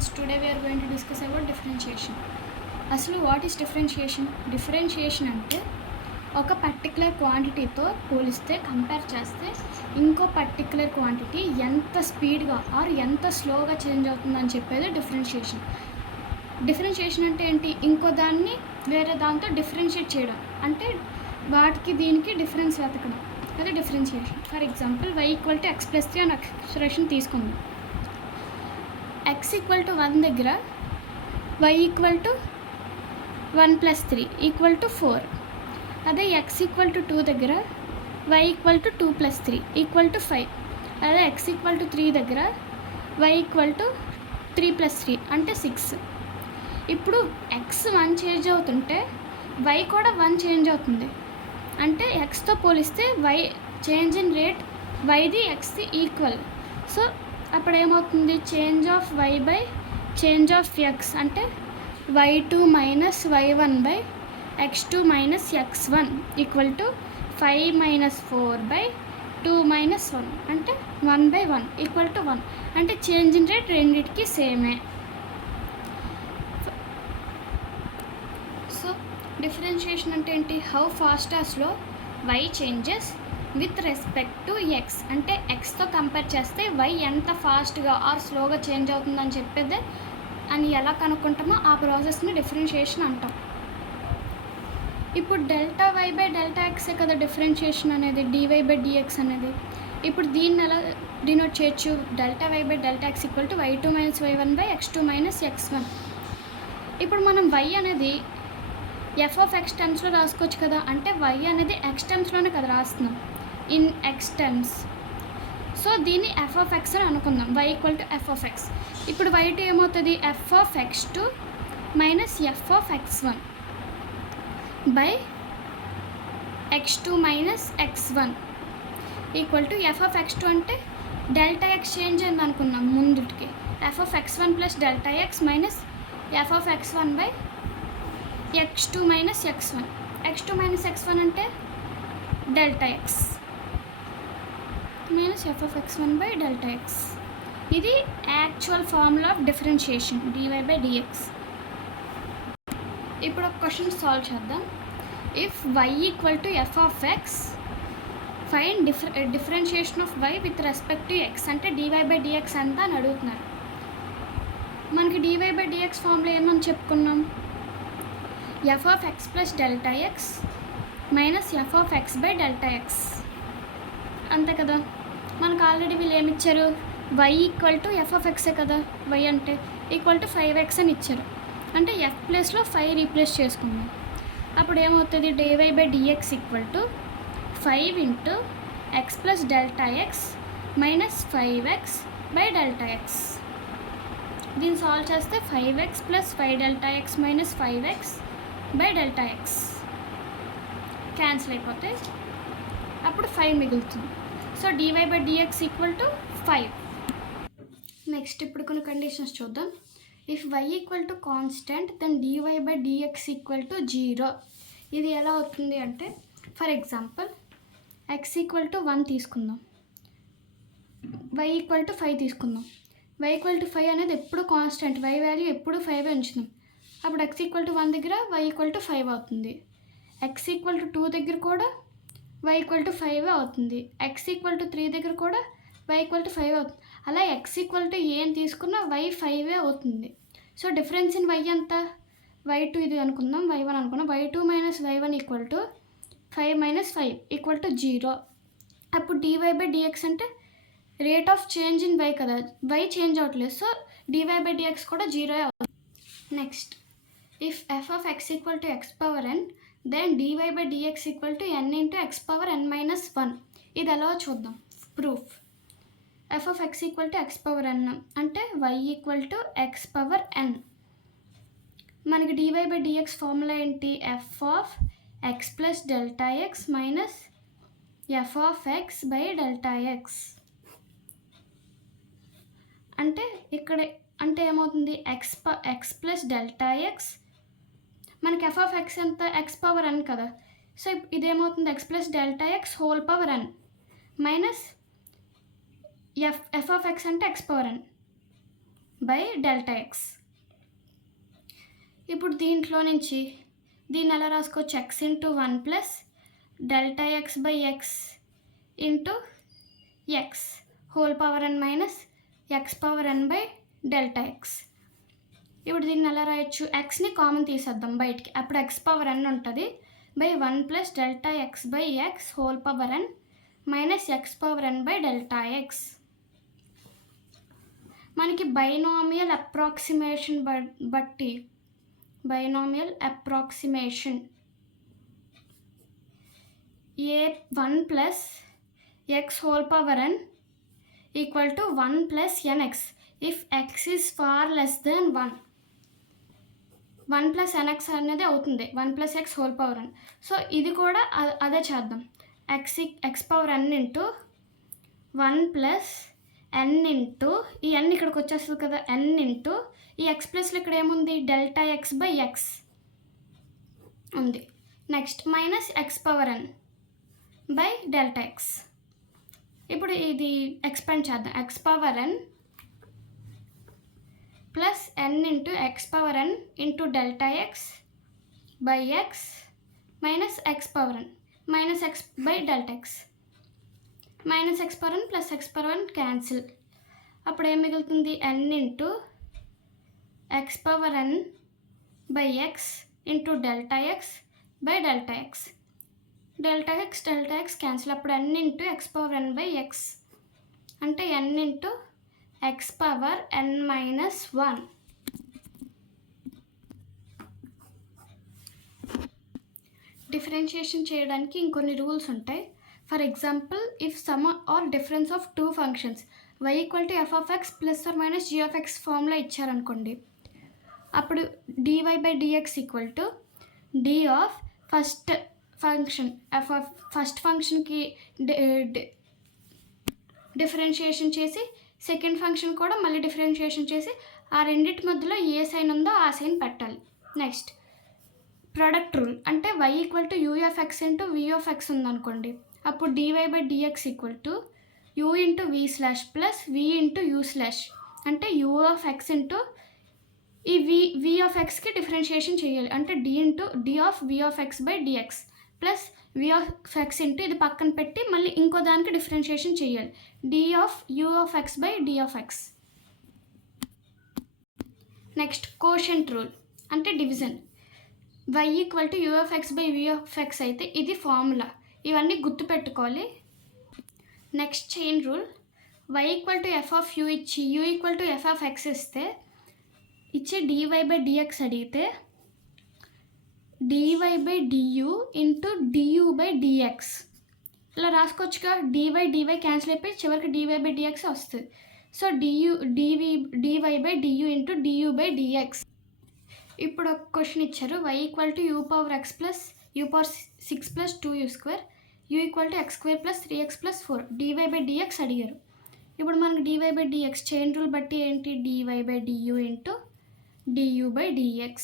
students, today we are going to discuss about differentiation. అసలు what is differentiation? Differentiation అంటే ఒక particular క్వాంటిటీతో పోలిస్తే compare చేస్తే ఇంకో పర్టికులర్ క్వాంటిటీ ఎంత స్పీడ్గా ఆర్ ఎంత స్లోగా చేంజ్ అవుతుందని చెప్పేది డిఫరెన్షియేషన్. డిఫరెన్షియేషన్ అంటే ఏంటి? ఇంకో దాన్ని వేరే దాంతో డిఫరెన్షియేట్ చేయడం, అంటే వాటికి దీనికి డిఫరెన్స్ వెతకడం, అది differentiation. For example y equal to x plus 3 అని ఎక్స్ప్రెషన్ తీసుకుందాం. x ఈక్వల్ టు 1 దగ్గర y equal to 1 plus 3 equal to 4. అదే x ఈక్వల్ టు 2 దగ్గర y equal to 2 plus 3 equal to 5. అదే x ఈక్వల్ టు 3 దగ్గర y equal to 3 plus 3 అంటే 6. ఇప్పుడు x 1 change అవుతుంటే y కూడా 1 చేంజ్ అవుతుంది. అంటే xతో పోలిస్తే y చేంజ్ ఇన్ రేట్ yది xది ఈక్వల్. సో అప్పుడు ఏమవుతుంది? Change of y by change of x అంటే y2 minus y1 by x2 minus x1 equal to 5 minus 4 by 2 minus 1 అంటే 1 బై 1 ఈక్వల్ టు 1. అంటే చేంజ్ ఇన్ రేట్ రెండింటికి సేమే. So differentiation అంటే ఏంటి? How fast are slow y changes with respect to x. అంటే xతో compare చేస్తే y ఎంత ఫాస్ట్గా ఆర్ స్లోగా చేంజ్ అవుతుందని చెప్పేదే అని ఎలా కనుక్కుంటామో ఆ ప్రాసెస్ని డిఫరెన్షియేషన్ అంటాం. ఇప్పుడు delta y by delta x కదా డిఫరెన్షియేషన్ అనేది, డివై బై డిఎక్స్ అనేది. ఇప్పుడు దీన్ని ఎలా డినోట్ చేయొచ్చు? Delta y by delta X equal to y2 minus y1 by x2 minus x1. ఇప్పుడు మనం y అనేది ఎఫ్ ఆఫ్ ఎక్స్ టర్మ్స్లో రాసుకోవచ్చు కదా. అంటే y అనేది ఎక్స్ టర్మ్స్లోనే కదా రాస్తున్నాం, ఇన్ ఎక్స్ టర్మ్స్. సో దీన్ని ఎఫ్ ఆఫ్ ఎక్స్ అని అనుకుందాం, y equal to f of X. ఇప్పుడు y2 ఏమవుతుంది? F of x2 minus f of x1 by x2 minus x1 equal to f of x2 అంటే delta X change అయింది అనుకున్నాం ముందుకి, F of x1 plus delta x minus f of x1 by x2 minus x1. x2 minus x1 అంటే delta x minus f of x1 by delta x. ఇది actual formula of differentiation, d y by d x. ఇప్పుడు ఒక question solve చేద్దాం. If y equal to f of x, find differentiation of y with respect to x. అంటే d y by d x అంతా అని అడుగుతున్నారు. మనకి d y by d x formula ఏమని చెప్పుకున్నాం? F of x plus delta x minus f of x by delta x, అంతే కదా. మనకు ఆల్రెడీ వీళ్ళు ఏమి ఇచ్చారు? y equal to f of ఎక్సే కదా, y అంటే ఈక్వల్ టు 5x అని ఇచ్చారు. అంటే ఎఫ్ ప్లేస్లో 5 రీప్లేస్ చేసుకుందాం. అప్పుడు ఏమవుతుంది? Dy by dx equal to 5 into x plus delta x minus 5x by delta x. దీన్ని సాల్వ్ చేస్తే 5x plus 5 delta x minus 5x by delta x cancel అయిపోతే అప్పుడు 5 మిగులుతుంది. So dy by dx equal to 5. Next ఇప్పుడు కొన్ని conditions చూద్దాం. If y equal to constant then dy by dx equal to 0. ఇది ఎలా అవుతుంది అంటే, for example x equal to 1 తీసుకుందాం, y ఈక్వల్ టు 5 తీసుకుందాం. y ఈక్వల్ టు 5 అనేది ఎప్పుడు కాన్స్టెంట్, y వాల్యూ ఎప్పుడు 5 ఉంచుదాం. అప్పుడు x ఈక్వల్ టు 1 దగ్గర y ఈక్వల్ టు 5 అవుతుంది. x ఈక్వల్ టు 2 దగ్గర కూడా y ఈక్వల్ టు 5 అవుతుంది. x ఈక్వల్ టు 3 దగ్గర కూడా y ఈక్వల్ టు 5 అవుతుంది. అలా x ఈక్వల్ టు ఏం తీసుకున్నా y 5 అవుతుంది. సో డిఫరెన్స్ ఇన్ y ఎంత? y2 ఇది అనుకుందాం, y1 అనుకున్నాం. y2 minus y1 equal to 5 minus 5 equal to 0. అప్పుడు డివై బై డిఎక్స్ అంటే rate of change in y కదా, y చేంజ్ అవ్వట్లేదు. సో డివై బై డిఎక్స్ కూడా 0 అవుతుంది. Next, if f of x equal to x power n then dy by dx equal to n into x power n minus 1. ఇది ఎలా చూద్దాం. Proof: f of x equal to x power ఎన్ అంటే y equal to x power n. మనకి d y by d x formula ఏంటి? F of x plus delta x minus f of x by delta x. అంటే ఇక్కడ అంటే ఏమవుతుంది? X plus delta x, మనకి f of x ఎంత? X power n కదా. So ఇదేమవుతుంది? X plus delta x whole power n minus f of x అంటే x power n by delta x. ఇప్పుడు దీంట్లో నుంచి దీన్ని ఎలా రాసుకోవచ్చు, X into 1 plus delta X by X into X whole power n minus X power n by delta x. ఇప్పుడు దీన్ని ఎలా రాయొచ్చు, ఎక్స్ని కామన్ తీసేద్దాం బయటికి, అప్పుడు ఎక్స్ పవర్ n ఉంటుంది by 1 plus delta X by X whole power n minus X power n by delta x. మనకి binomial approximation బట్టి binomial approximation A 1 plus x whole power n equal to 1 plus nx if x is far less than 1. 1 plus nx అనేది అవుతుంది 1 plus x whole power n. So ఇది కూడా అదే చేద్దాం, x power n into 1 plus n into ఈ n ఇక్కడికి వచ్చేస్తుంది కదా, n ఇంటూ ఈ ఎక్స్ ప్లస్లో ఇక్కడ ఏముంది, డెల్టా ఎక్స్ బై ఎక్స్ ఉంది. Next minus X power n by delta x. ఇప్పుడు ఇది ఎక్స్పాండ్ చేద్దాం, x power n plus n into x power n into delta X by X minus X power n minus X by delta x. Minus X power n plus X power n cancel. అప్పుడు ఏం మిగులుతుంది, n into x power n by X into delta X by delta X. Delta x cancel. అప్పుడు n into x power n by x అంటే n into x power n minus 1. Differentiation చేయడానికి ఇంకొన్ని rules ఉంటాయి. For example, if sum or difference of two functions y equal to f of x plus or minus g of x ఫామ్లో ఇచ్చారనుకోండి, అప్పుడు dy by dx equal to d of first function f of first ఫంక్షన్కి differentiation చేసి second function కూడా మళ్ళీ differentiation చేసి ఆ రెండింటి మధ్యలో ఏ సైన్ ఉందో ఆ సైన్ పెట్టాలి. నెక్స్ట్ ప్రోడక్ట్ రూల్ అంటే y equal to u of x into v of x ఉందనుకోండి, అప్పుడు dy by dx equal to u into v slash plus v into u slash అంటే యూ ఆఫ్ ఎక్స్ ఇంటూ ఈ v of ఎక్స్కి differentiation చేయాలి అంటే d of v of x by dx plus v of x into ఇది పక్కన పెట్టి మళ్ళీ ఇంకో దానికి డిఫరెన్షియేషన్ చేయాలి, d of u of x by d of x. Next quotient rule అంటే division, y equal to u of x by v of x అయితే ఇది ఫార్ములా, ఇవన్నీ గుర్తుపెట్టుకోవాలి. Next chain rule, y equal to f of u ఇచ్చి u equal to f of x ఇస్తే ఇచ్చే dy by dx అడిగితే dy by du into du by dx ఇలా రాసుకోవచ్చుగా, dy క్యాన్సిల్ అయిపోయి చివరికి dy బై dx వస్తుంది. So dy by du into du by dx. ఇప్పుడు ఒక క్వశ్చన్ ఇచ్చారు, y equal to you power X plus you power 6 plus 2u square you equal to X square plus 3x plus 4 dy by dx అడిగారు. ఇప్పుడు మనకు dy by dx chain rule బట్టి ఏంటి, dy by du into du by dx.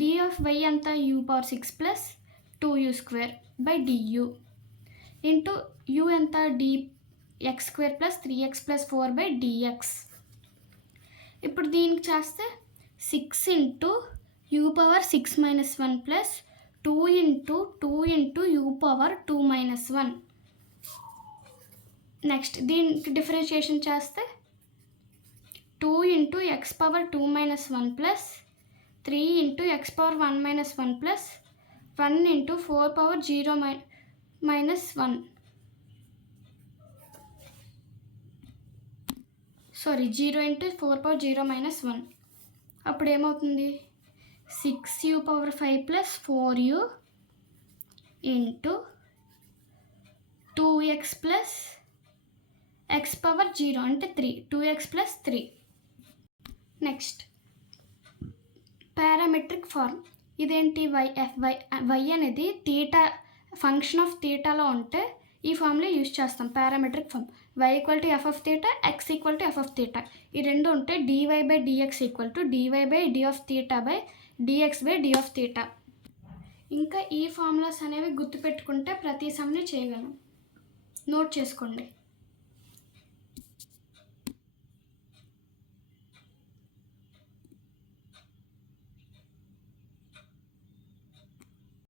d of y అంతా u power 6 plus 2u square by du into u ఎంత d x square plus 3x plus 4 by dx. ఇప్పుడు దీనికి చేస్తే 6 into u power 6 minus 1 plus 2 into u power 2 minus 1. Next దీనికి differentiation చేస్తే 2 into x power 2 minus 1 plus 3 into x power 1 minus 1 plus 1 into 4 power 0 minus 1 0 into 4 power 0 minus 1. అప్పుడు ఏమవుతుంది, 6u power 5 plus 4u into 2x plus X power 0 అంటే 3 2x plus 3. Next parametric form, ఇదేంటి y అనేది theta function of థీటాలో ఉంటే ఈ ఫామ్లో use చేస్తాం parametric form. y equal to f of theta x equal to f of theta ఈ రెండు ఉంటే dy by dx equal to dy by d of theta by dx by d of theta. ఇంకా ఈ formulas అనేవి గుర్తుపెట్టుకుంటే ప్రతి సమ్ని చేయగలం, note చేసుకోండి.